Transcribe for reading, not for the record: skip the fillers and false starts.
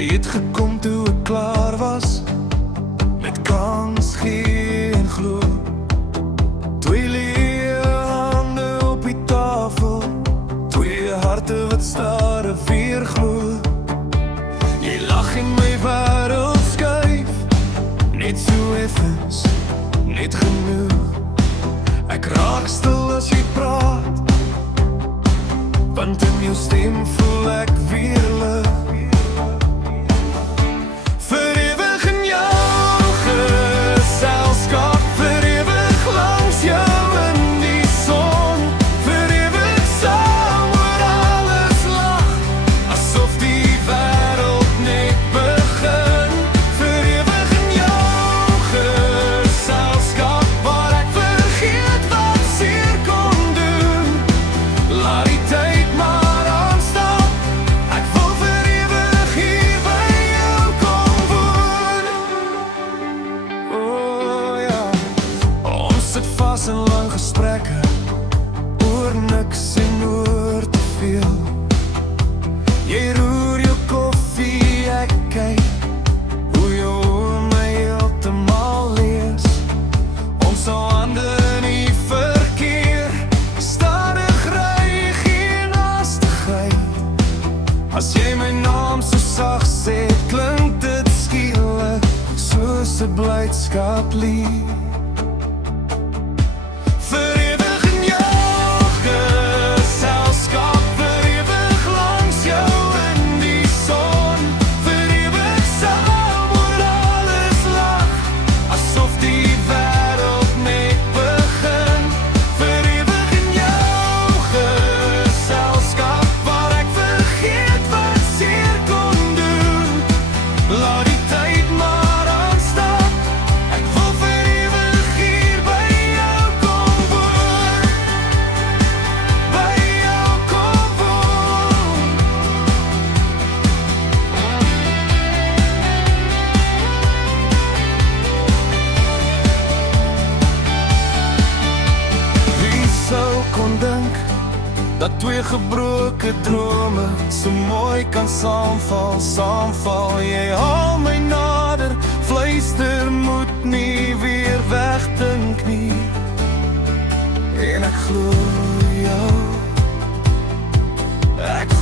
Jy het gekom toe ek klaar was, met kans gee en glo. Twee leë hande op die tafel, twee harte wat stare weer glo. Jy lag en my wêreld skuif, net so effens, net genoeg. Ek raak stil as jy praat, want in jou stem voel ek weer lig. Vir ewig in jou geselskap, vir ewig langs jou in die son, vir ewig saam oor alles lag, asof die wêreld net begin. Vir ewig in jou geselskap, waar ek vergeet wat seer kon doen. Laat die tyd maar aanstap, ek wil vir ewig hier by jou kom woon. Oh ja, ons sit vas in lang gesprekke, oor niks en oor te veel. Jy roer jou koffie, ek kyk, hoe jou oë my heeltemal lees. Ons sou hande in die verkeer, stadig ry, geen haastigheid. As jy my naam so sag sê, klink dit skielik soos 'n blydskaplied. Vir ewig in jou geselskap, vir ewig langs jou in die son, vir ewig saam oor alles lag, asof die wêreld net begin. Vir ewig in jou geselskap, waar ek vergeet wat seer kon doen. Laat die tyd maar aanstap, ek wil vir ewig hier by jou kom woon. By jou kom woon. Wie sou kon dink dat twee gebroke drome so mooi kan saamval, saamval. Jy haal my nader, fluister, moet nie weer wegdink nie. En ek glo jou, ek